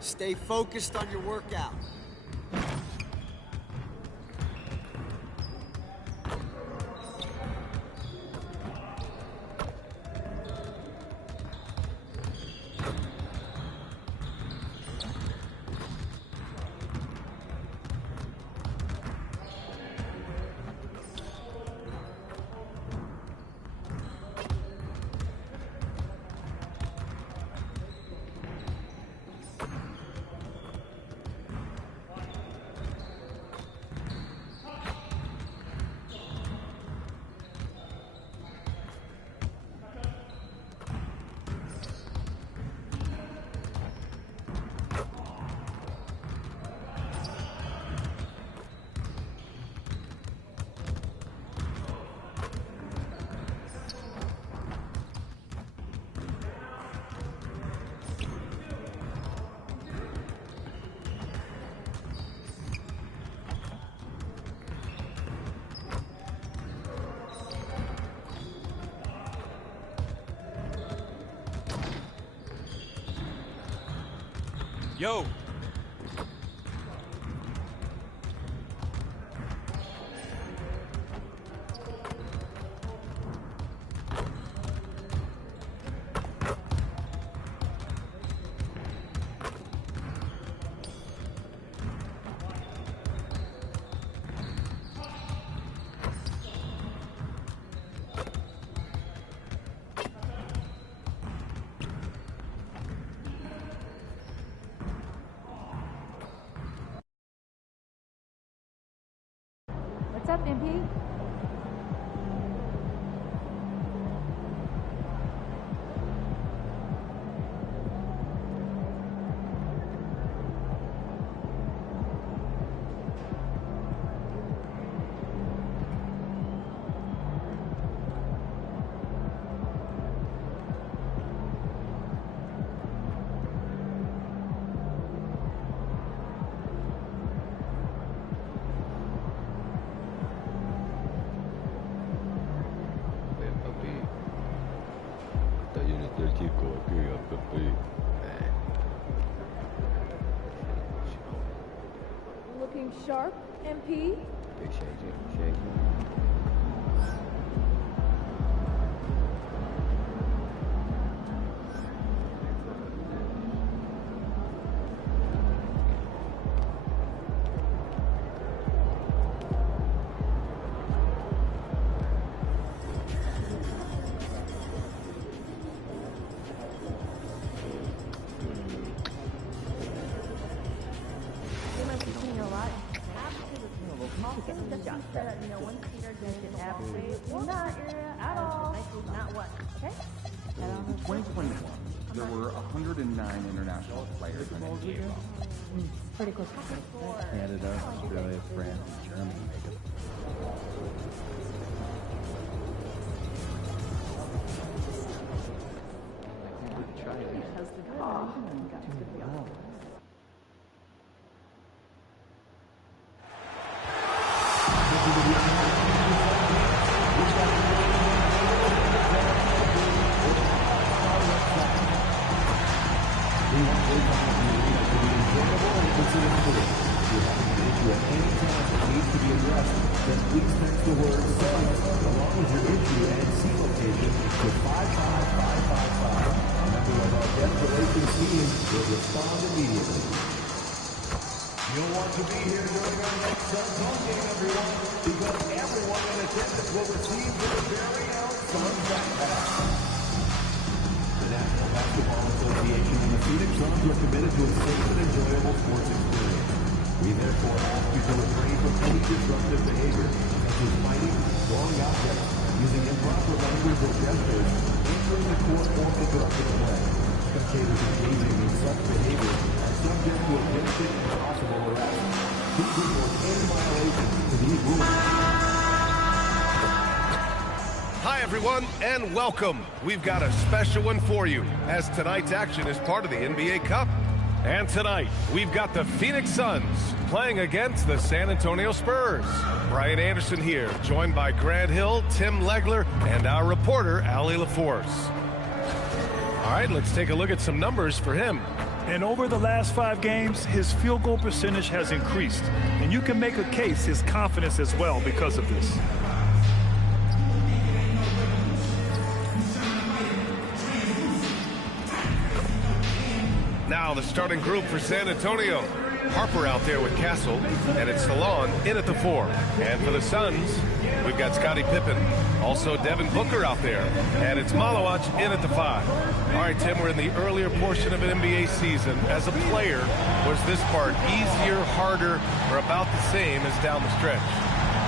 Stay focused on your workout. Yo! What's up, MP? Looking sharp, MP? Appreciate you. In 2021, there were 109 international players on NBA. Pretty close. Canada, Australia, France, and Germany. You'll want to be here during our next Sun game, everyone, because everyone in attendance will receive their very own Sun backpack. The National Basketball Association and the Phoenix Suns are committed to a safe and enjoyable sports experience. We therefore ask you to refrain from any disruptive behavior, such as fighting, throwing objects, using improper language or gestures, entering the court or interrupting play. Spectators engaging in such behavior are subject to eviction and possible arrest. Please report any violations to these rules. Hi, everyone, and welcome. We've got a special one for you, as tonight's action is part of the NBA Cup. And tonight, we've got the Phoenix Suns playing against the San Antonio Spurs. Brian Anderson here, joined by Grant Hill, Tim Legler, and our reporter, Allie LaForce. All right, let's take a look at some numbers for him. And over the last 5 games, his field goal percentage has increased. And you can make a case his confidence as well because of this. Now the starting group for San Antonio. Harper out there with Castle, and it's Salon in at the 4. And for the Suns, we've got Scottie Pippen. Also Devin Booker out there. And it's Malawach in at the 5. All right, Tim, we're in the earlier portion of an NBA season. As a player, was this part easier, harder, or about the same as down the stretch?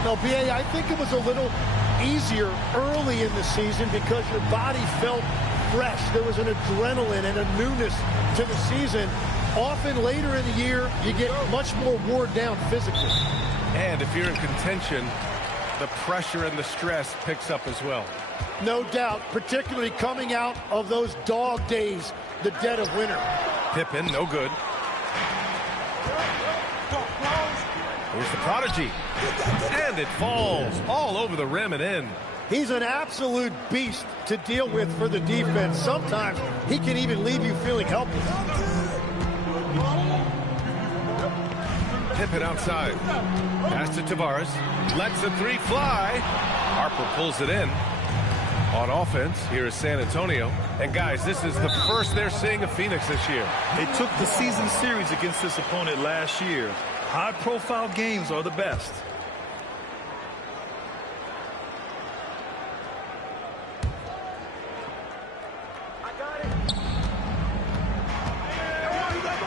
No, B.A., I think it was a little easier early in the season because your body felt fresh. There was an adrenaline and a newness to the season. Often later in the year, you get much more worn down physically. And if you're in contention, the pressure and the stress picks up as well. No doubt, particularly coming out of those dog days, the dead of winter. Pippen, no good. Here's the prodigy. And it falls all over the rim and in. He's an absolute beast to deal with for the defense. Sometimes he can even leave you feeling helpless. Pippen outside. Pass to Tavares. Lets the 3 fly. Harper pulls it in. On offense, here is San Antonio. And guys, this is the first they're seeing of Phoenix this year. They took the season series against this opponent last year. High-profile games are the best.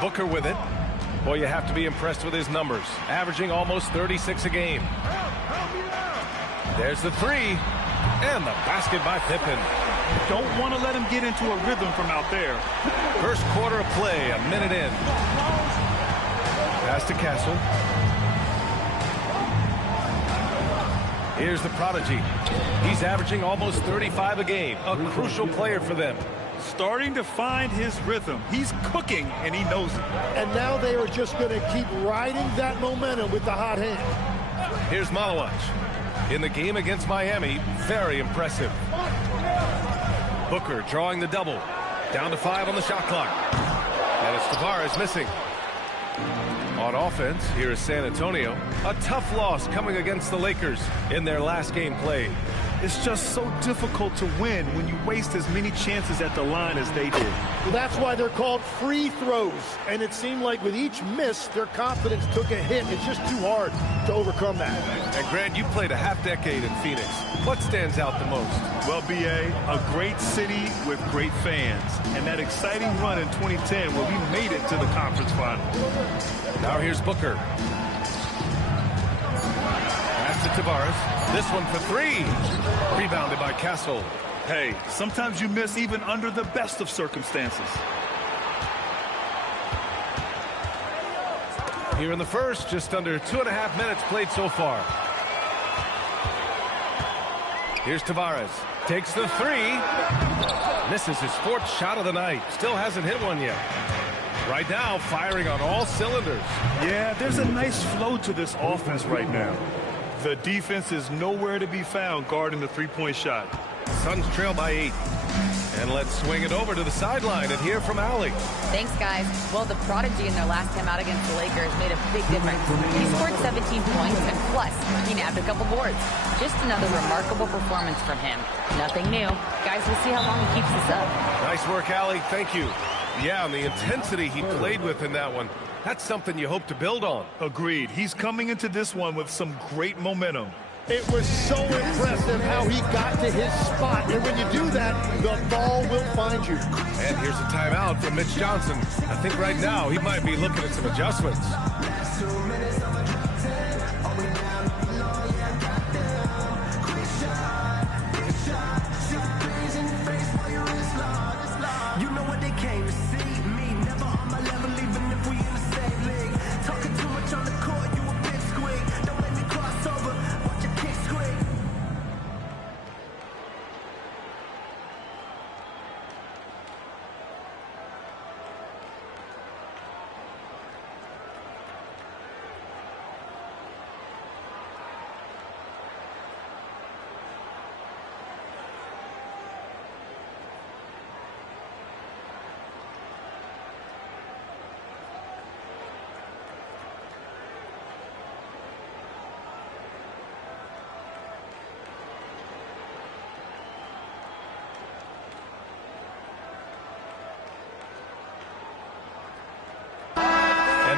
Booker with it. Boy, you have to be impressed with his numbers. Averaging almost 36 a game. There's the 3. And the basket by Pippen. Don't want to let him get into a rhythm from out there. First quarter of play, a minute in. Pass to Castle. Here's the prodigy. He's averaging almost 35 a game. A crucial player for them. Starting to find his rhythm. He's cooking, and he knows it. And now they are just going to keep riding that momentum with the hot hand. Here's Malawach. In the game against Miami, very impressive. Booker drawing the double. Down to 5 on the shot clock. And it's Tavares missing. On offense, here is San Antonio. A tough loss coming against the Lakers in their last game played. It's just so difficult to win when you waste as many chances at the line as they did. Well, that's why they're called free throws. And it seemed like with each miss, their confidence took a hit. It's just too hard to overcome that. And Grant, you played a half-decade in Phoenix. What stands out the most? Well, B.A., a great city with great fans. And that exciting run in 2010 where we made it to the conference final. Now here's Booker. Pass to Tavares. This one for 3. Rebounded by Castle. Hey, sometimes you miss even under the best of circumstances. Here in the first, just under 2.5 minutes played so far. Here's Tavares. Takes the 3. Misses his 4th shot of the night. Still hasn't hit one yet. Right now, firing on all cylinders. Yeah, there's a nice flow to this offense right now. The defense is nowhere to be found guarding the 3-point shot. Suns trail by 8. And let's swing it over to the sideline and hear from Allie. Thanks, guys. Well, the prodigy in their last time out against the Lakers made a big difference. He scored 17 points, and plus, he nabbed a couple boards. Just another remarkable performance from him. Nothing new. Guys, we'll see how long he keeps this up. Nice work, Allie. Thank you. Yeah, and the intensity he played with in that one, that's something you hope to build on. Agreed. He's coming into this one with some great momentum. It was so impressive how he got to his spot. And when you do that, the ball will find you. And here's a timeout from Mitch Johnson. I think right now he might be looking at some adjustments. You know what they came to see? Me, never on my level, even if we in the same league. Talking too much on the court, you a big squeak. Don't let me cross over, watch your kick squeak.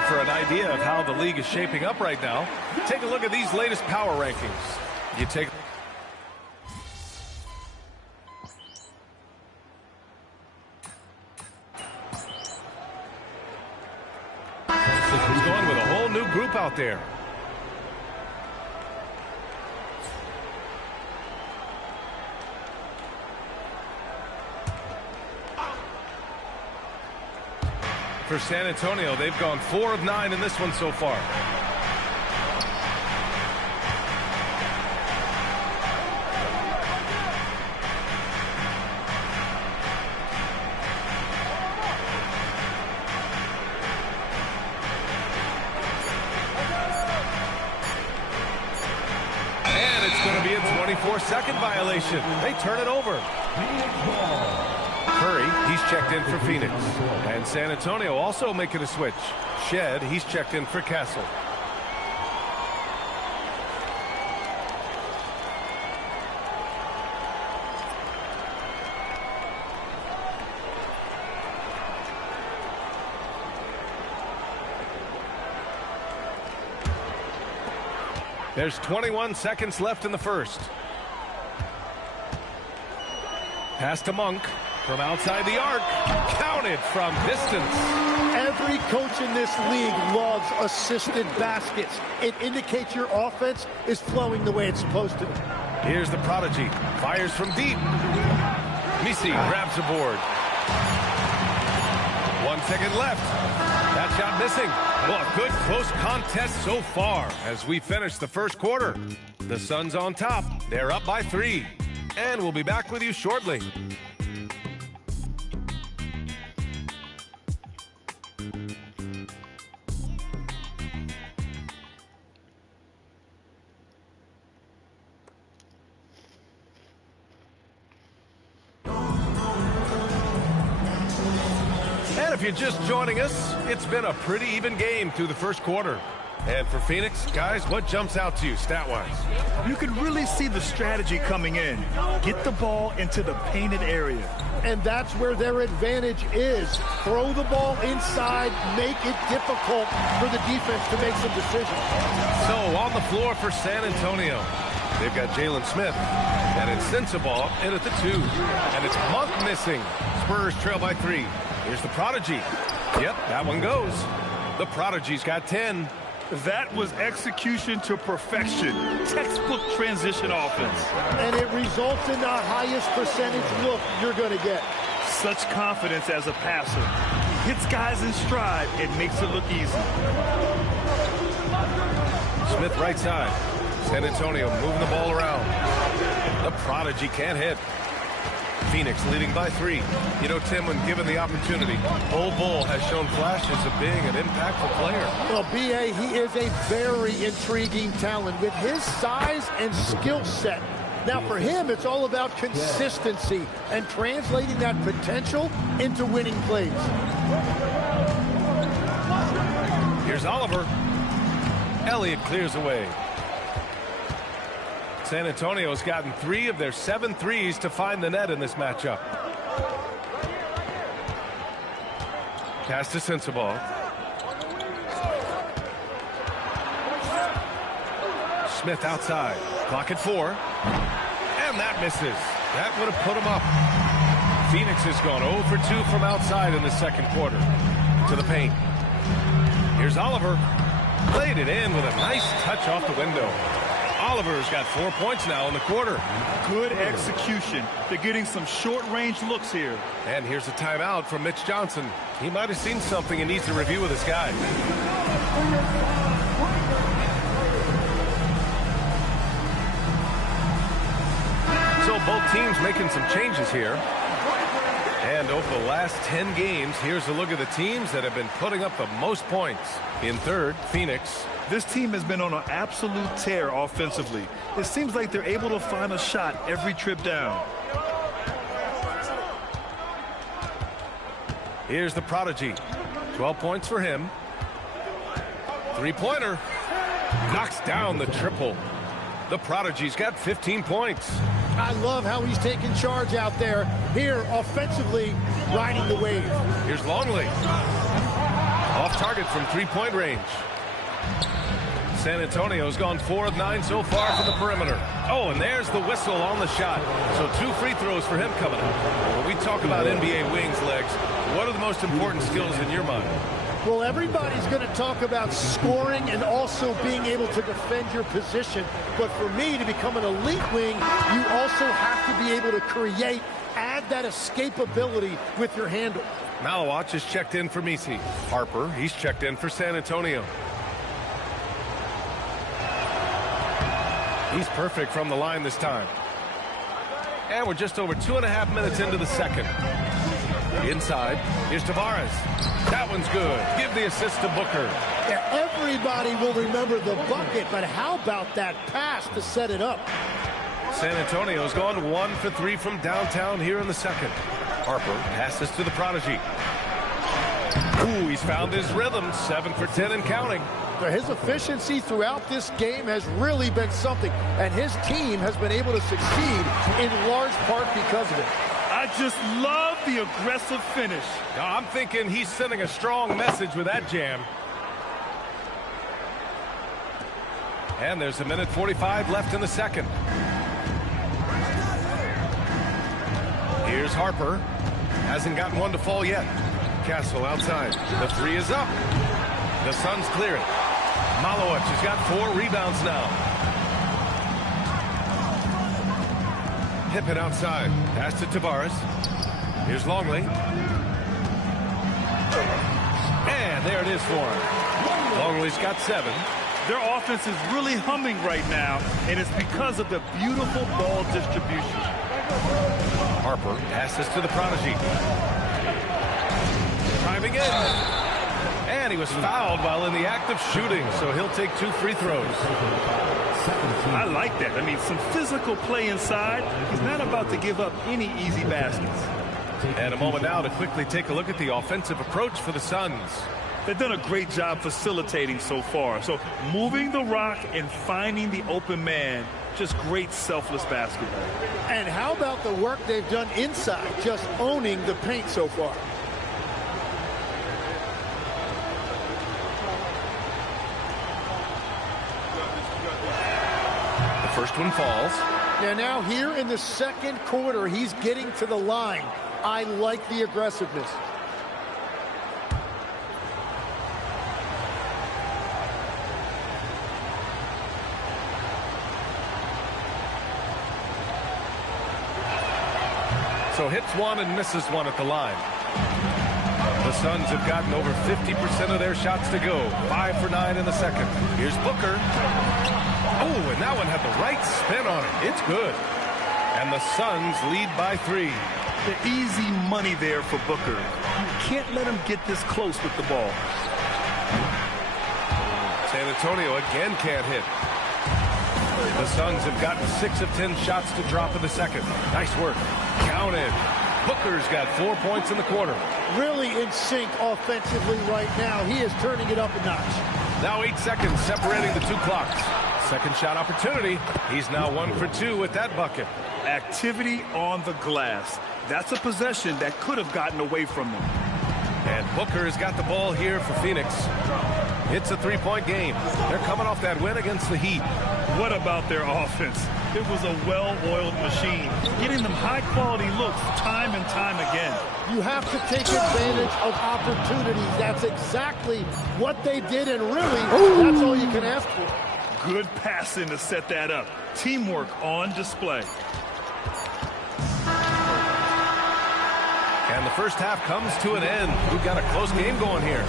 for an idea of how the league is shaping up right now, take a look at these latest power rankings. You take... He's going with a whole new group out there. For San Antonio, they've gone 4 of 9 in this one so far. And it's going to be a 24-second violation. They turn it over. Curry, he's checked in for Phoenix. And San Antonio also making a switch. Shed, he's checked in for Castle. There's 21 seconds left in the first. Pass to Monk. From outside the arc, counted from distance. Every coach in this league loves assisted baskets. It indicates your offense is flowing the way it's supposed to. Here's the prodigy. Fires from deep. Misi grabs the board. 1 second left. That shot missing. Well, a good close contest so far as we finish the first quarter. The Suns on top. They're up by 3. And we'll be back with you shortly. If you're just joining us, it's been a pretty even game through the first quarter. And for Phoenix, guys, what jumps out to you stat-wise? You can really see the strategy coming in. Get the ball into the painted area. And that's where their advantage is. Throw the ball inside, make it difficult for the defense to make some decisions. So on the floor for San Antonio, they've got Jalen Smith. And it's Sensabaugh in at the 2. And it's Monk missing. Spurs trail by 3. Here's the prodigy. Yep, that one goes. The prodigy's got 10. That was execution to perfection. Textbook transition offense. And it results in the highest percentage look you're going to get. Such confidence as a passer. Hits guys in stride and makes it look easy. Smith right side. San Antonio moving the ball around. The prodigy can't hit. Phoenix leading by 3. You know, Tim, when given the opportunity, Bull has shown flashes of being an impactful player. Well, B.A., he is a very intriguing talent with his size and skill set. Now, for him, it's all about consistency and translating that potential into winning plays. Here's Oliver. Elliott clears away. San Antonio's gotten 3 of their 7 threes to find the net in this matchup. Pass to Sensabaugh. Smith outside. Clock at 4. And that misses. That would have put him up. Phoenix has gone 0 for 2 from outside in the second quarter. To the paint. Here's Oliver. Played it in with a nice touch off the window. Oliver's got 4 points now in the quarter. Good execution. They're getting some short-range looks here. And here's a timeout from Mitch Johnson. He might have seen something and needs to review with his guys. So both teams making some changes here. And over the last 10 games, here's a look at the teams that have been putting up the most points. In third, Phoenix. This team has been on an absolute tear offensively. It seems like they're able to find a shot every trip down. Here's the prodigy. 12 points for him. Three-pointer. Knocks down the triple. The prodigy's got 15 points. I love how he's taking charge out there. Here, offensively, riding the wave. Here's Longley. Off target from three-point range. San Antonio's gone 4 of 9 so far from the perimeter. Oh, and there's the whistle on the shot. So 2 free throws for him coming up. When we talk about NBA wings, Legs, what are the most important skills in your mind? Well, everybody's going to talk about scoring and also being able to defend your position. But for me, to become an elite wing, you also have to be able to create, add that escapability with your handle. Malawach is checked in for Misi. Harper, he's checked in for San Antonio. He's perfect from the line this time. And we're just over 2.5 minutes into the second. Inside, here's Tavares. That one's good. Give the assist to Booker. Yeah, everybody will remember the bucket, but how about that pass to set it up? San Antonio's gone 1 for 3 from downtown here in the second. Harper passes to the prodigy. Ooh, he's found his rhythm. 7 for 10 and counting. His efficiency throughout this game has really been something, and his team has been able to succeed in large part because of it. I just love the aggressive finish. Now, I'm thinking he's sending a strong message with that jam. And there's 1:45 left in the second. Here's Harper. Hasn't gotten one to fall yet. Castle outside. The 3 is up. The Suns clear it. Malawach has got 4 rebounds now. Hip it outside. Pass to Tavares. Here's Longley. And there it is for him. Longley's got 7. Their offense is really humming right now, and it's because of the beautiful ball distribution. Harper passes to the prodigy. Driving in. And he was fouled while in the act of shooting, so he'll take 2 free throws. I like that. I mean, some physical play inside. He's not about to give up any easy baskets. And a moment now to quickly take a look at the offensive approach for the Suns. They've done a great job facilitating so far. So moving the rock and finding the open man, just great selfless basketball. And how about the work they've done inside, just owning the paint so far? The first one falls. And now here in the second quarter, he's getting to the line. I like the aggressiveness. So hits one and misses one at the line. The Suns have gotten over 50% of their shots to go. 5 for 9 in the second. Here's Booker. Oh, and that one had the right spin on it. It's good. And the Suns lead by 3. The easy money there for Booker. You can't let him get this close with the ball. San Antonio again can't hit. The Suns have gotten 6 of 10 shots to drop in the second. Nice work. Counted. Booker's got 4 points in the quarter. Really in sync offensively right now. He is turning it up a notch. Now 8 seconds separating the 2 clocks. Second shot opportunity. He's now 1 for 2 with that bucket. Activity on the glass. That's a possession that could have gotten away from them. And Booker has got the ball here for Phoenix. It's a 3-point game. They're coming off that win against the Heat. What about their offense? It was a well-oiled machine, getting them high-quality looks time and time again. You have to take advantage of opportunities. That's exactly what they did, and really, that's all you can ask for. Good passing to set that up. Teamwork on display. And the first half comes to an end. We've got a close game going here.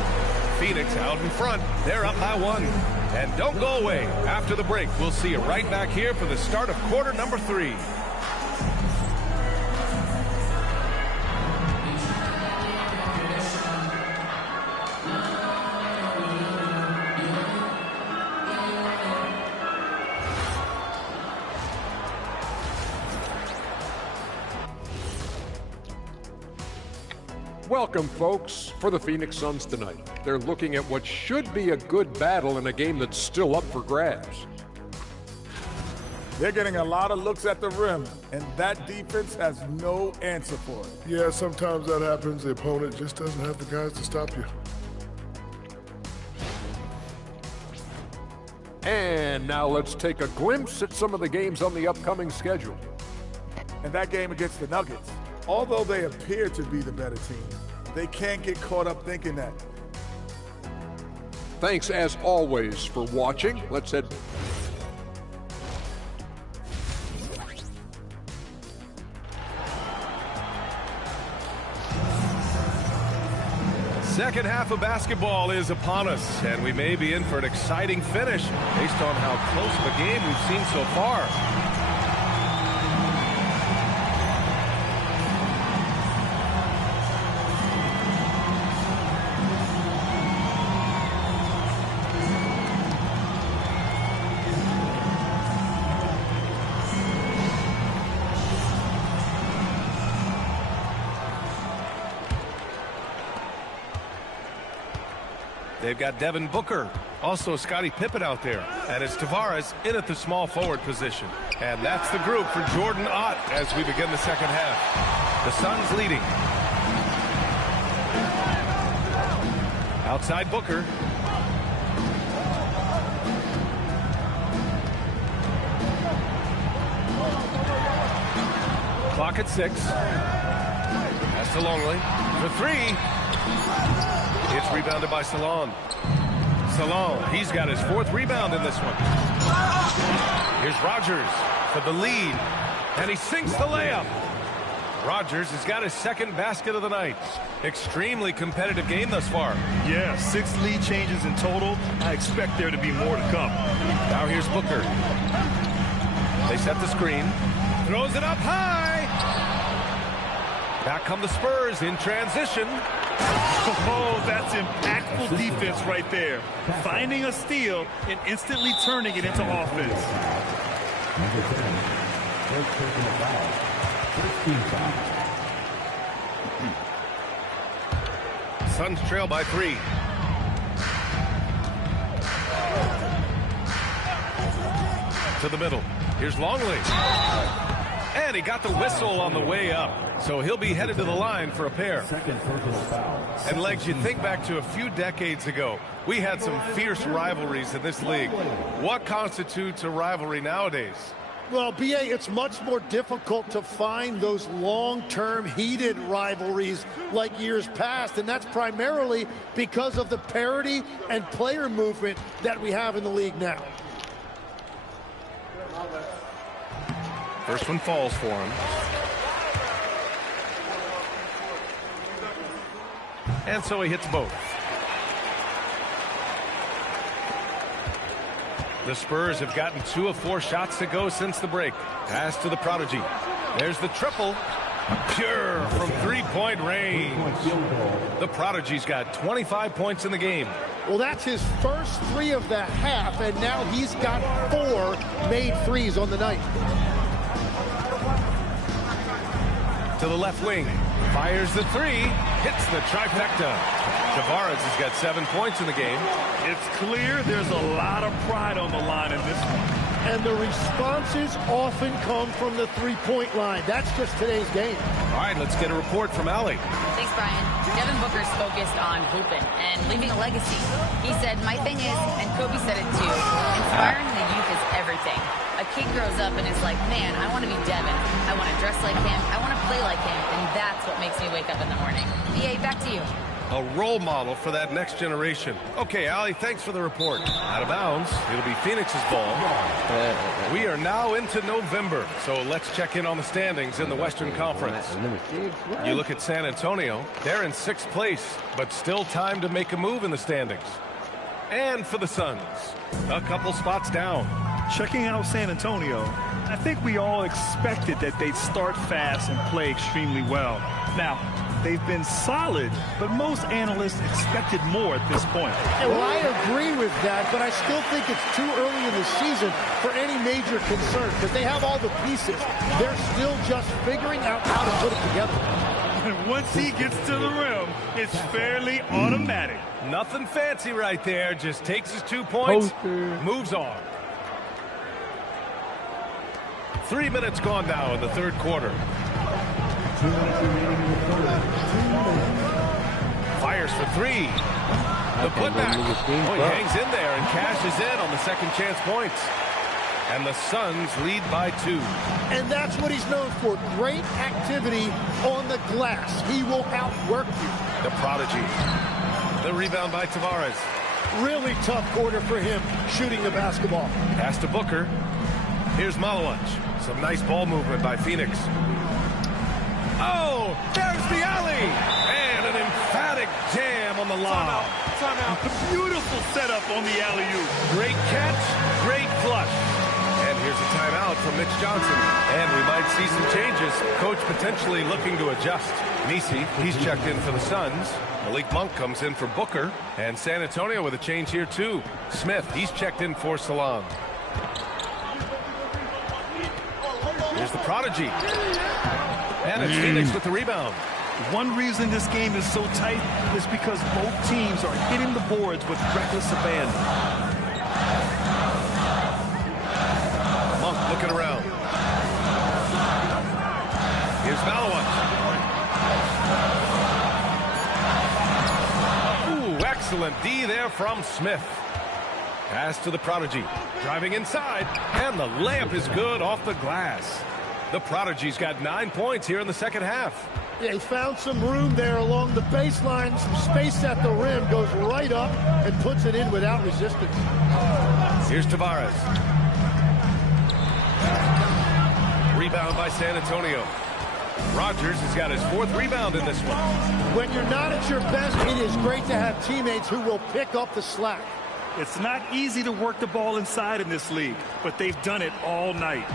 Phoenix out in front. They're up by 1. And don't go away. After the break, we'll see you right back here for the start of quarter number 3. Welcome, folks, for the Phoenix Suns tonight. They're looking at what should be a good battle in a game that's still up for grabs. They're getting a lot of looks at the rim, and that defense has no answer for it. Yeah, sometimes that happens. The opponent just doesn't have the guys to stop you. And now let's take a glimpse at some of the games on the upcoming schedule. And that game against the Nuggets, although they appear to be the better team, they can't get caught up thinking that. Thanks, as always, for watching. Let's head. Second half of basketball is upon us, and we may be in for an exciting finish based on how close of a game we've seen so far. They've got Devin Booker, also Scottie Pippen out there, and it's Tavares in at the small forward position. And that's the group for Jordan Ott as we begin the second half. The Suns leading. Outside Booker. Clock at 6. Pass to Longley for 3. It's rebounded by Salon. Salon, he's got his 4th rebound in this one. Here's Rogers for the lead, and he sinks the layup. Rogers has got his 2nd basket of the night. Extremely competitive game thus far. Yeah, 6 lead changes in total. I expect there to be more to come. Now here's Booker. They set the screen. Throws it up high. Back come the Spurs in transition. Oh, that's impactful defense right there. Finding a steal and instantly turning it into offense. Number 10, first taking a foul. 15 foul. Suns trail by 3. To the middle. Here's Longley. And he got the whistle on the way up. So he'll be headed to the line for a pair. Second personal foul. And Legs, you think back to a few decades ago, we had some fierce rivalries in this league. What constitutes a rivalry nowadays? Well, B.A., it's much more difficult to find those long-term heated rivalries like years past, and that's primarily because of the parity and player movement that we have in the league now. First one falls for him. And so he hits both. The Spurs have gotten 2 of 4 shots to go since the break. Pass to the Prodigy. There's the triple. Pure from 3-point range. The Prodigy's got 25 points in the game. Well, that's his first 3 of the half, and now he's got 4 made threes on the night. To the left wing. Fires the 3. Hits the trifecta. Tavares has got 7 points in the game. It's clear there's a lot of pride on the line in this one. And the responses often come from the three-point line. That's just today's game. All right, let's get a report from Allie. Thanks, Brian. Devin Booker's focused on hooping and leaving a legacy. He said, my thing is, and Kobe said it too, inspiring the youth is everything. A kid grows up and is like, man, I want to be Devin. I want to dress like him. I want to play like him. And that's what makes me wake up in the morning. BA, back to you. A role model for that next generation. Okay, Allie, thanks for the report. Out of bounds. It'll be Phoenix's ball. We are now into November, so let's check in on the standings in the Western Conference. You look at San Antonio. They're in 6th place, but still time to make a move in the standings. And for the Suns, a couple spots down. Checking out San Antonio, I think we all expected that they'd start fast and play extremely well. Now, they've been solid, but most analysts expected more at this point. Yeah, well, I agree with that, but I still think it's too early in the season for any major concern because they have all the pieces. They're still just figuring out how to put it together. And once he gets to the rim, it's fairly automatic. Nothing fancy right there. Just takes his 2 points, moves on. 3 minutes gone now in the third quarter. 2 minutes remaining in the third. 2 minutes. Fires fires for three. The putback. Oh, he hangs in there and cashes in on the second chance points. And the Suns lead by 2. And that's what he's known for. Great activity on the glass. He will outwork you. The prodigy. The rebound by Tavares. Really tough quarter for him shooting the basketball. Pass to Booker. Here's Malawich. Some nice ball movement by Phoenix. Oh, there's the alley. And an emphatic jam on the lob. Timeout. Beautiful setup on the alley-oop. Great catch, great flush. And here's a timeout from Mitch Johnson. And we might see some changes. Coach potentially looking to adjust. Nisi, he's checked in for the Suns. Malik Monk comes in for Booker. And San Antonio with a change here too. Smith, he's checked in for Salon. Here's the prodigy. And it's Phoenix with the rebound. One reason this game is so tight is because both teams are hitting the boards with reckless abandon. Monk looking around. Here's Malawich. Ooh, excellent D there from Smith. Pass to the prodigy. Driving inside. And the layup is good off the glass. The prodigy's got 9 points here in the second half. Yeah, he found some room there along the baseline. Some space at the rim. Goes right up and puts it in without resistance. Here's Tavares. Rebound by San Antonio. Rodgers has got his 4th rebound in this one. When you're not at your best, it is great to have teammates who will pick up the slack. It's not easy to work the ball inside in this league, but they've done it all night.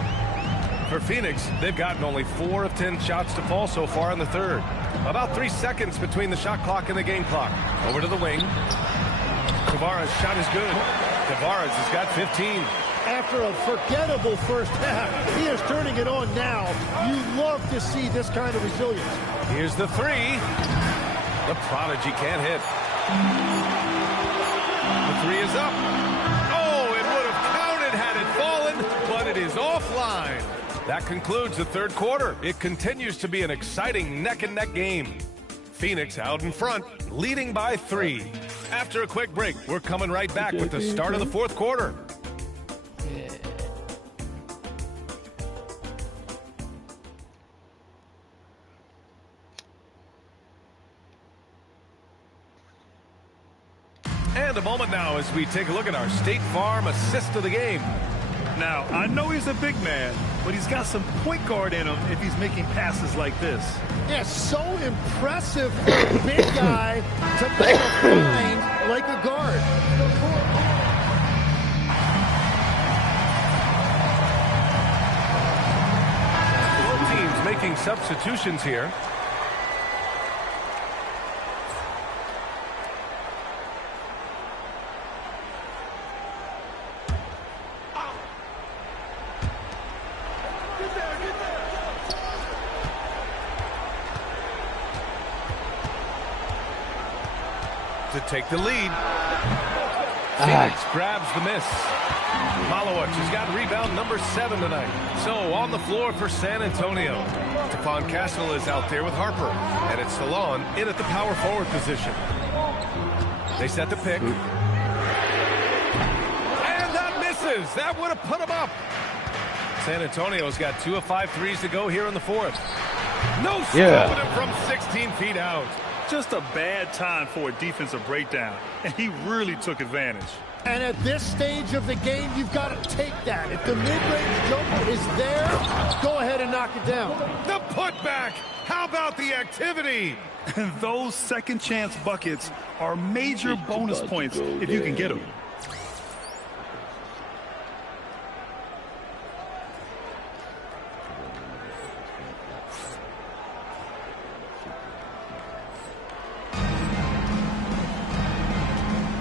For Phoenix, they've gotten only 4 of 10 shots to fall so far in the third. About 3 seconds between the shot clock and the game clock. Over to the wing. Tavares' shot is good. Tavares has got 15. After a forgettable first half, he is turning it on now. You love to see this kind of resilience. Here's the 3. The prodigy can't hit. The 3 is up. Oh, it would have counted had it fallen, but it is offline. That concludes the third quarter. It continues to be an exciting neck-and-neck game. Phoenix out in front, leading by 3. After a quick break, we're coming right back with the start of the fourth quarter. And a moment now as we take a look at our State Farm assist of the game. Now, I know he's a big man, but he's got some point guard in him if he's making passes like this. Yeah, so impressive for a big guy to make a find like a guard. Both teams making substitutions here. To take the lead. Phoenix grabs the miss. Malawich has got rebound number 7 tonight. So on the floor for San Antonio. Stephon Castle is out there with Harper. And it's Salon in at the power forward position. They set the pick. And that misses. That would have put him up. San Antonio's got 2 of 5 threes to go here in the fourth. No stopping him from 16 feet out. Just a bad time for a defensive breakdown, and he really took advantage. And at this stage of the game, you've got to take that. If the mid-range jumper is there, go ahead and knock it down. The putback. How about the activity? And those second chance buckets are major bonus points if you can get them.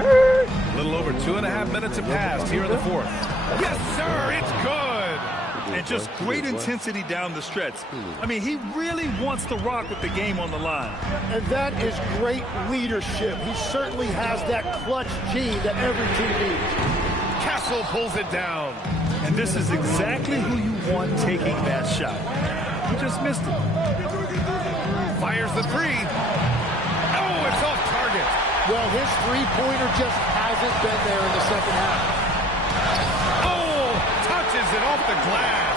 A little over 2.5 minutes have passed here in the fourth. Yes, sir, it's good. And just great intensity down the stretch. I mean, he really wants to rock with the game on the line. And that is great leadership. He certainly has that clutch gene that every team needs. Castle pulls it down. And this is exactly who you want taking that shot. He just missed it. Fires the 3. Oh, it's off target. Well, his three-pointer just hasn't been there in the second half. Oh, touches it off the glass.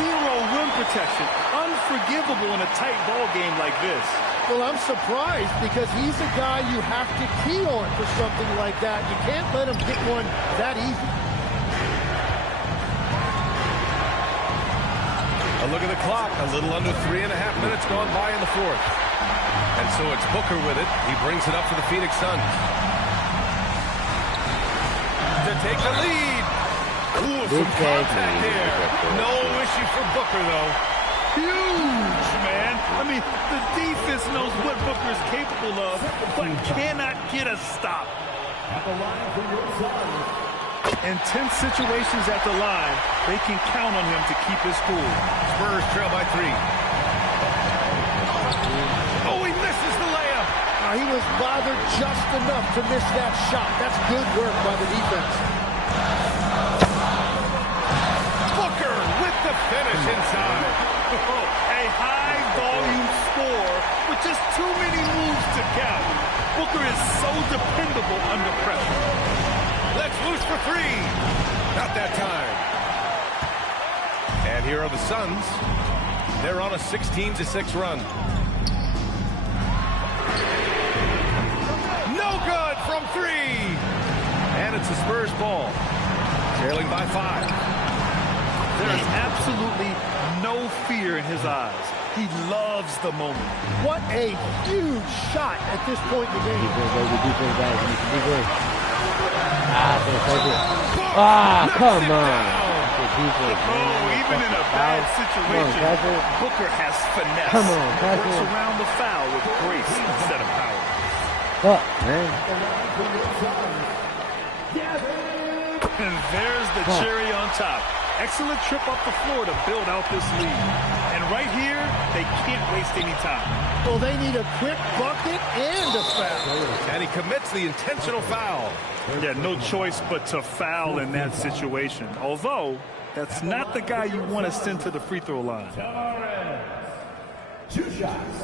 Zero rim protection. Unforgivable in a tight ball game like this. Well, I'm surprised because he's a guy you have to key on for something like that. You can't let him get one that easy. A look at the clock. A little under 3.5 minutes gone by in the fourth. And so it's Booker with it. He brings it up for the Phoenix Suns. To take the lead. Ooh, some contact there. No issue for Booker, though. Huge, man. I mean, the defense knows what Booker is capable of, but cannot get a stop. At the line for your Suns. In tense situations at the line, they can count on him to keep his cool. Spurs trail by 3. Oh, he misses the layup. He was bothered just enough to miss that shot. That's good work by the defense. Booker with the finish inside. A high-volume score with just too many moves to count. Booker is so dependable under pressure. Let's loose for 3. Not that time. And here are the Suns. They're on a 16-6 run. No good from 3. And it's the Spurs ball. Trailing by 5. There is absolutely no fear in his eyes. He loves the moment. What a huge shot at this point in the game. Defense, guys. Come on. Even in a bad situation, Booker has finesse. Come on, works around the foul with grace instead of power. Fuck, man. And there's the cherry on top. Excellent trip up the floor to build out this lead. And right here, they can't waste any time. Well, they need a quick bucket and a foul. And he commits the intentional foul. Yeah, no choice but to foul in that situation. Although, that's not the guy you want to send to the free throw line. 2 shots.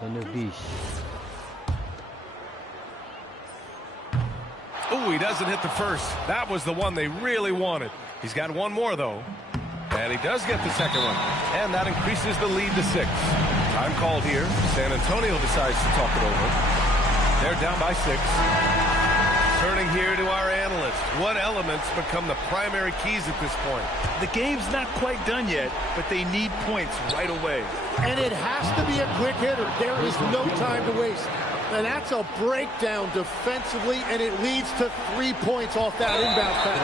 Son of a beast. Oh, he doesn't hit the first. That was the one they really wanted. He's got one more, though. And he does get the second one. And that increases the lead to 6. Time called here. San Antonio decides to talk it over. They're down by 6. Turning here to our analyst. What elements become the primary keys at this point? The game's not quite done yet, but they need points right away. And it has to be a quick hitter. There is no time to waste. And that's a breakdown defensively, and it leads to 3 points off that inbound pass.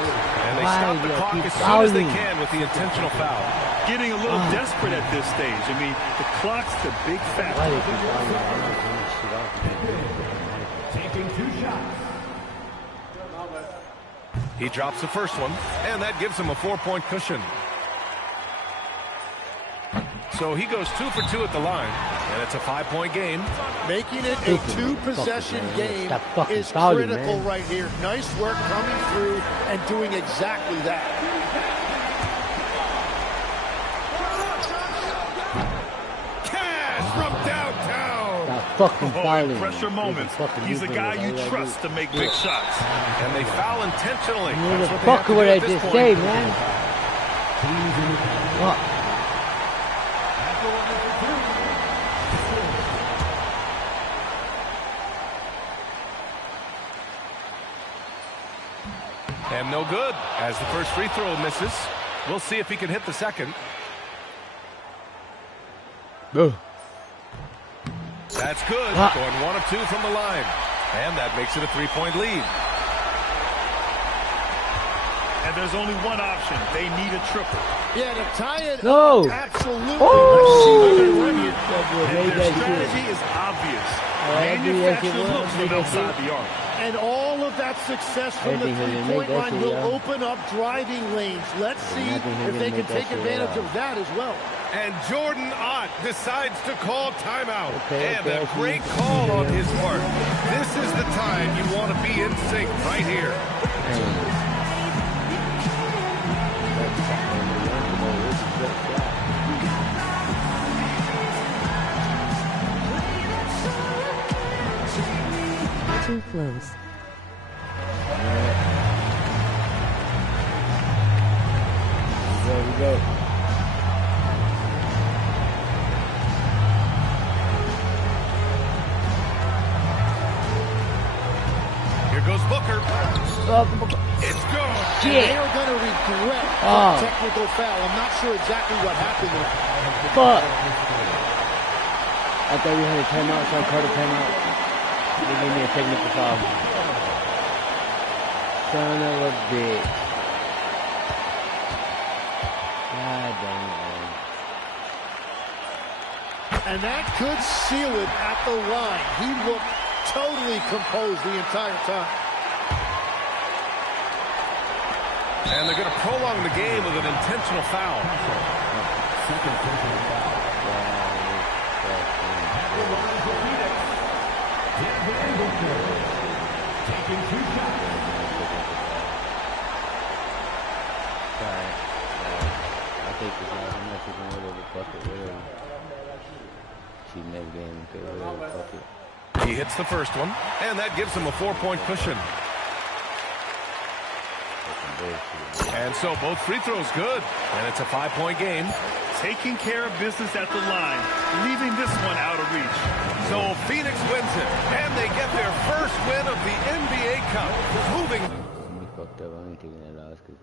And they stop the clock as soon as they can with the intentional foul. Getting a little desperate at this stage. I mean, the clock's the big factor. Taking 2 shots. He drops the first one, and that gives him a 4-point cushion. So he goes 2 for 2 at the line, and it's a 5-point game. Making it a 2-possession game is critical right here. Nice work coming through and doing exactly that. Cash from downtown. In pressure moments, he's a guy you trust to make big shots. And they foul intentionally. What the fuck would I just say, man? And no good, as the first free throw misses. We'll see if he can hit the second. That's good, going 1 of 2 from the line. And that makes it a 3-point lead. And there's only one option. They need a triple. Yeah, to tie it up, absolutely. And their strategy is obvious. Manufacture looks from outside the arc. And all of that success from the three-point line will open up driving lanes. Let's see if they can take advantage of that as well. And Jordan Ott decides to call timeout. And a great call on his part. This is the time you want to be in sync right here. too close. Here we go. Here goes Booker. It's good. They are going to regret the technical foul. I'm not sure exactly what happened there. Fuck. I thought we had a timeout, so I called a timeout. They gave me a technical foul. Son of a bitch. God dang it, man. And that could seal it at the line. He looked totally composed the entire time. And they're going to prolong the game with an intentional foul. Second personal foul. At the line for Phoenix, Devin Booker taking 2 shots. Alright. I'll take this out. I'm not taking whatever. Fuck it, whatever. Cheating every game. Okay, whatever. Fuck it. He hits the first one, and that gives him a 4-point cushion. And so both free throws good, and it's a 5-point game. Taking care of business at the line, leaving this one out of reach. So Phoenix wins it, and they get their first win of the NBA Cup. Moving. Me fucked up. I ain't taking that loss because